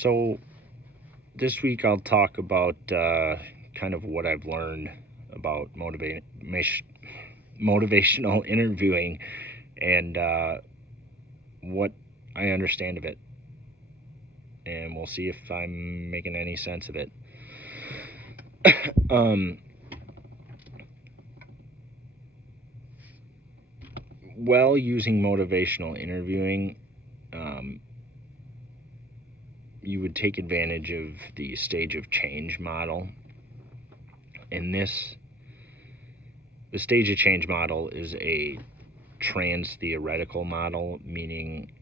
So this week I'll talk about kind of what I've learned about motivational interviewing and what I understand of it. And we'll see if I'm making any sense of it. While using motivational interviewing, you would take advantage of the stage of change model. And the stage of change model is a trans-theoretical model, meaning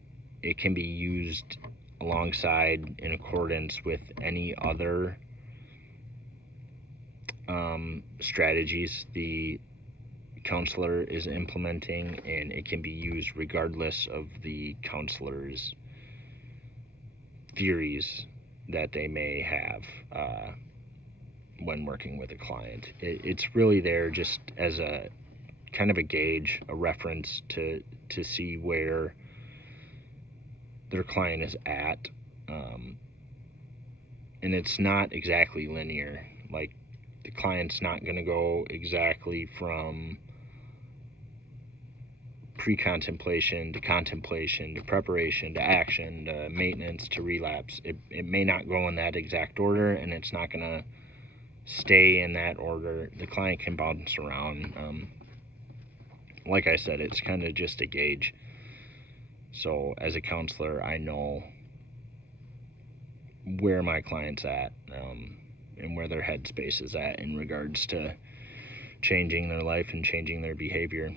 it can be used alongside in accordance with any other strategies the counselor is implementing, and it can be used regardless of the counselor's theories that they may have when working with a client. It's really there just as a kind of a gauge, a reference to see where their client is at, and it's not exactly linear. Like, the client's not going to go exactly from pre-contemplation to contemplation to preparation to action to maintenance to relapse. It may not go in that exact order, and it's not going to stay in that order. The client can bounce around. Like I said, it's kind of just a gauge. So as a counselor, I know where my client's at, and where their headspace is at in regards to changing their life and changing their behavior.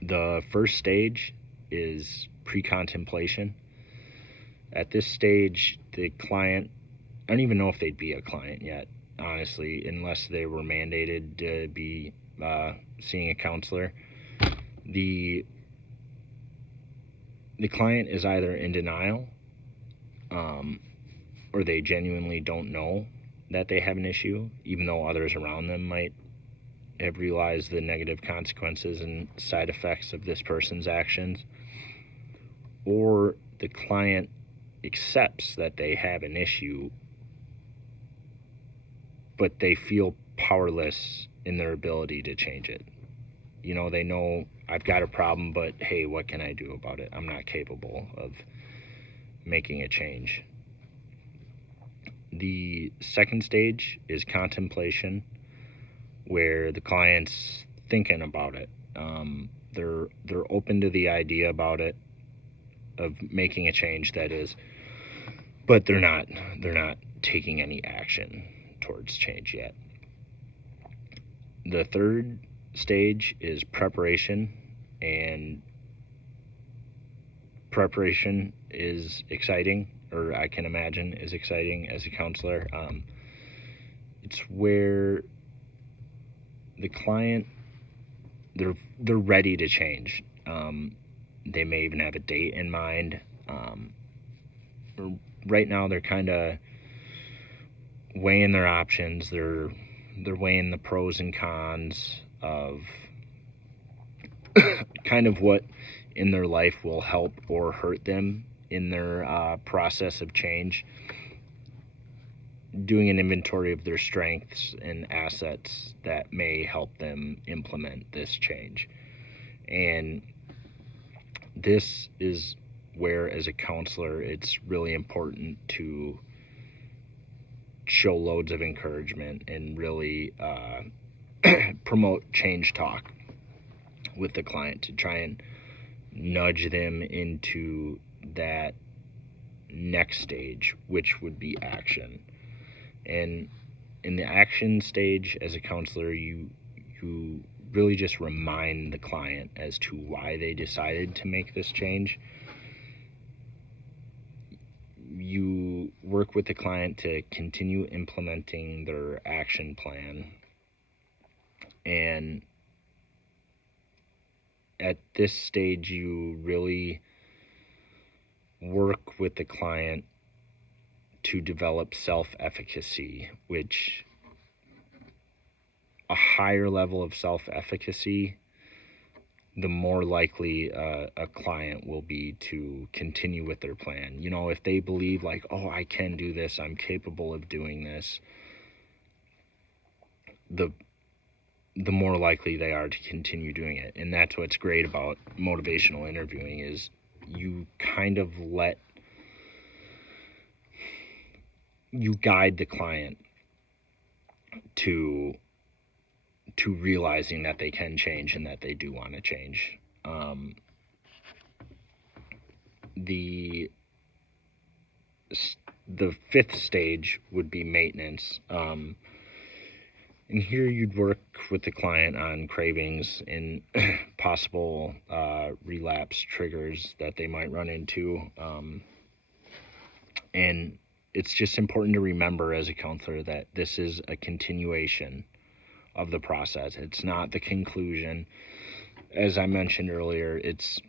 The first stage is pre-contemplation. At this stage, the client, I don't even know if they'd be a client yet, honestly, unless they were mandated to be seeing a counselor. The client is either in denial, or they genuinely don't know that they have an issue, even though others around them might have realized the negative consequences and side effects of this person's actions. Or the client accepts that they have an issue, but they feel powerless in their ability to change it. You know, they know, I've got a problem, but hey, what can I do about it? I'm not capable of making a change. The second stage is contemplation, where the client's thinking about it. They're open to the idea about it, of making a change, that is, but they're not taking any action towards change yet. The third stage is preparation, and preparation is exciting, or I can imagine is exciting as a counselor. It's where the client, they're ready to change. They may even have a date in mind. Right now, they're kind of weighing their options. They're weighing the pros and cons of kind of what in their life will help or hurt them in their process of change. Doing an inventory of their strengths and assets that may help them implement this change. And this is where, as a counselor, it's really important to show loads of encouragement and really promote change talk with the client to try and nudge them into that next stage, which would be action. And in the action stage, as a counselor, you really just remind the client as to why they decided to make this change. You work with the client to continue implementing their action plan, and at this stage, you really work with the client to develop self-efficacy, which a higher level of self-efficacy the more likely a client will be to continue with their plan. You know, if they believe like, oh, I can do this, I'm capable of doing this, the more likely they are to continue doing it. And that's what's great about motivational interviewing, is you kind of you guide the client to realizing that they can change and that they do want to change. The fifth stage would be maintenance. And here you'd work with the client on cravings and possible relapse triggers that they might run into. And it's just important to remember as a counselor that this is a continuation of the process. It's not the conclusion. As I mentioned earlier, it's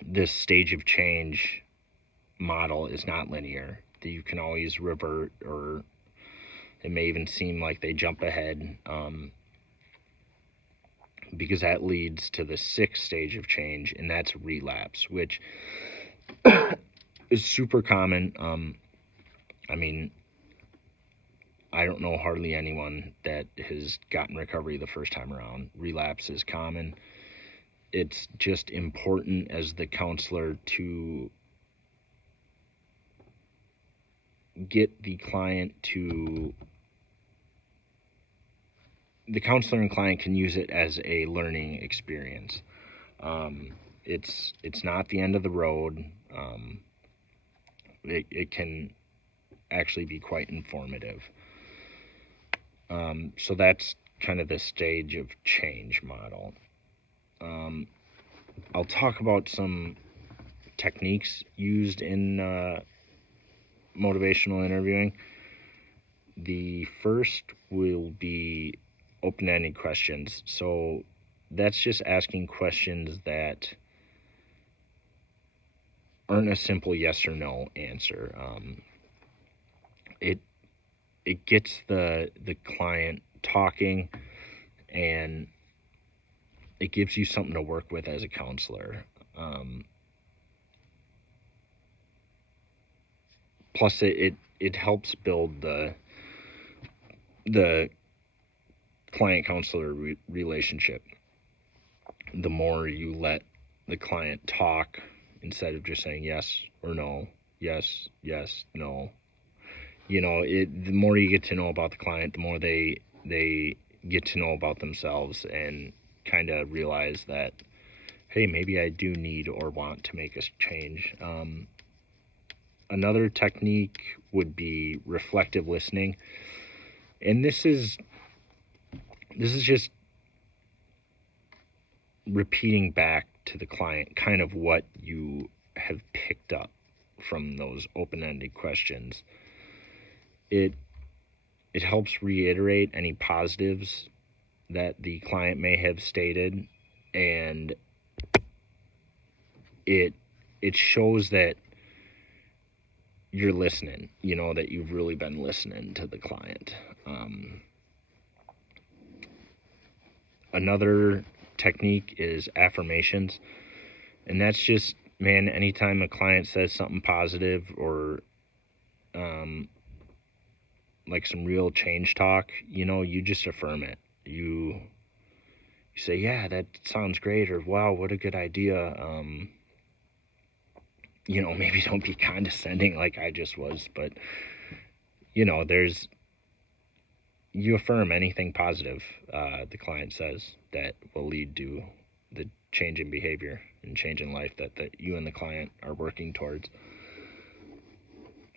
this stage of change model is not linear. You can always revert, or it may even seem like they jump ahead, because that leads to the sixth stage of change, and that's relapse, which is super common. I mean, I don't know hardly anyone that has gotten recovery the first time around. Relapse is common. It's just important as the counselor to get the client to... The counselor and client can use it as a learning experience. It's not the end of the road. It can actually be quite informative. So that's kind of the stage of change model. I'll talk about some techniques used in motivational interviewing. The first will be open-ended questions. So that's just asking questions that aren't a simple yes or no answer. It gets the client talking, and it gives you something to work with as a counselor. Plus, it helps build the client-counselor relationship. The more you let the client talk instead of just saying yes or no, yes, yes, no. You know, the more you get to know about the client, the more they get to know about themselves and kind of realize that, hey, maybe I do need or want to make a change. Another technique would be reflective listening. And this is just repeating back to the client kind of what you have picked up from those open-ended questions. It helps reiterate any positives that the client may have stated, and it shows that you're listening, you know, that you've really been listening to the client. Another technique is affirmations, and that's just, man, anytime a client says something positive or like some real change talk, you know, you just affirm it. You say, yeah, that sounds great, or wow, what a good idea. You know, maybe don't be condescending like I just was, but you know, you affirm anything positive the client says that will lead to the change in behavior and change in life that you and the client are working towards.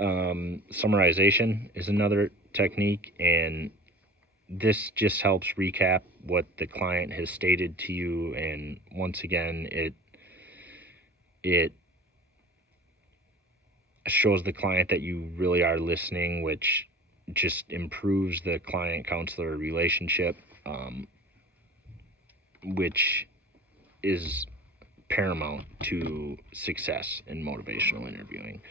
Summarization is another technique, and this just helps recap what the client has stated to you, and once again, it shows the client that you really are listening, which just improves the client-counselor relationship, which is paramount to success in motivational interviewing,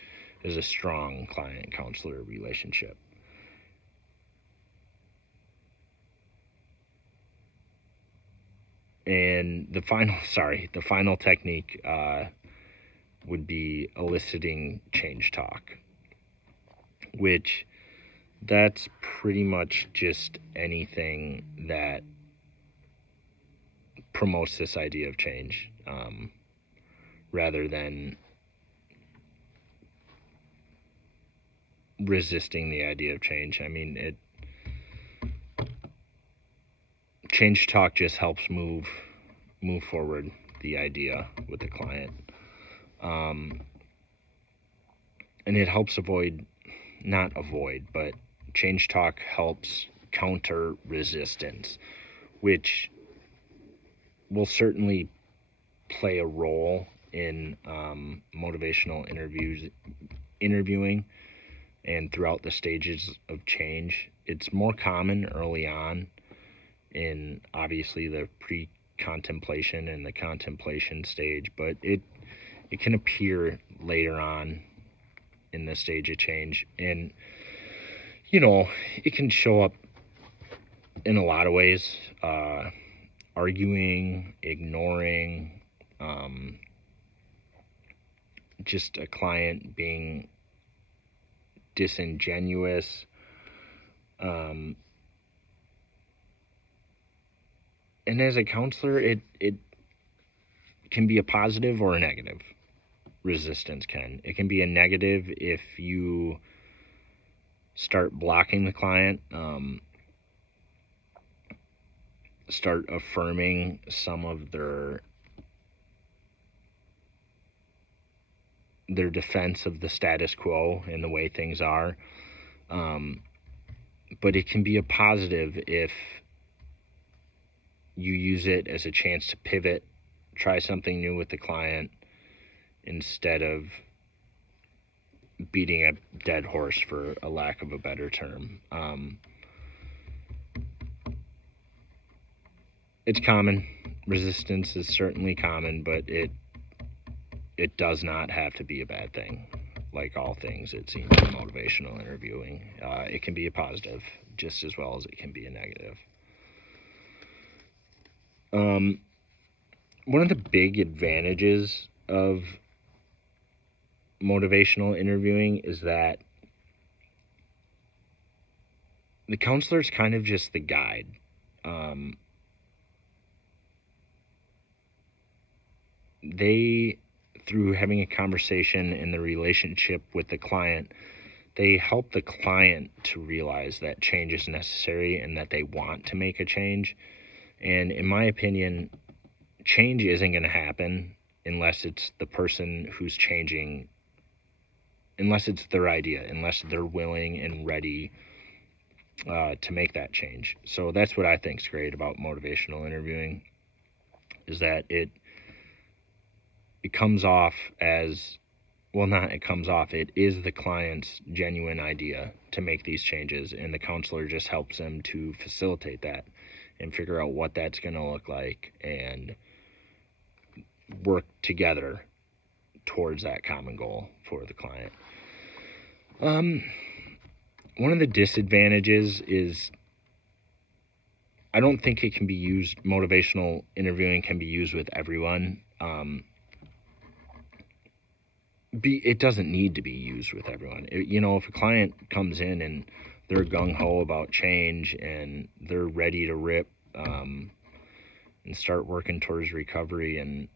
is a strong client-counselor relationship. And the final technique would be eliciting change talk, which that's pretty much just anything that promotes this idea of change, rather than resisting the idea of change. I mean, change talk just helps move forward the idea with the client, and it helps but change talk helps counter resistance, which will certainly play a role in motivational interviewing and throughout the stages of change. It's more common early on in obviously the pre-contemplation and the contemplation stage, but it can appear later on in the stage of change. And it can show up in a lot of ways: arguing, ignoring, just a client being disingenuous, and as a counselor, it can be a positive or a negative. Resistance it can be a negative if you start blocking the client, start affirming some of their defense of the status quo and the way things are. But it can be a positive if you use it as a chance to pivot, try something new with the client, instead of beating a dead horse, for a lack of a better term. It's common. Resistance is certainly common, but it does not have to be a bad thing. Like all things, it seems, in motivational interviewing, it can be a positive just as well as it can be a negative. One of the big advantages of motivational interviewing is that the counselor is kind of just the guide. They, through having a conversation in the relationship with the client, they help the client to realize that change is necessary and that they want to make a change. And in my opinion, change isn't going to happen unless it's the person who's changing, unless it's their idea, unless they're willing and ready to make that change. So that's what I think is great about motivational interviewing, is that it comes off as, well, not it comes off, it is the client's genuine idea to make these changes, and the counselor just helps them to facilitate that and figure out what that's going to look like and work together towards that common goal for the client. One of the disadvantages is I don't think it can be used, motivational interviewing can be used with everyone. It doesn't need to be used with everyone. If a client comes in and they're gung-ho about change and they're ready to rip, and start working towards recovery and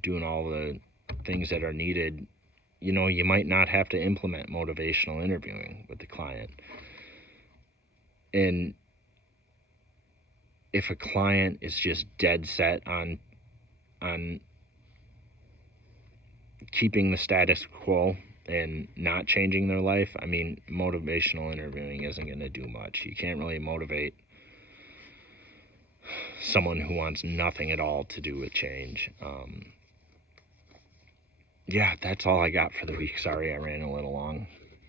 doing all the things that are needed, you might not have to implement motivational interviewing with the client. And if a client is just dead set on keeping the status quo and not changing their life, I mean, motivational interviewing isn't going to do much. You can't really motivate someone who wants nothing at all to do with change. Yeah, that's all I got for the week. Sorry I ran a little long.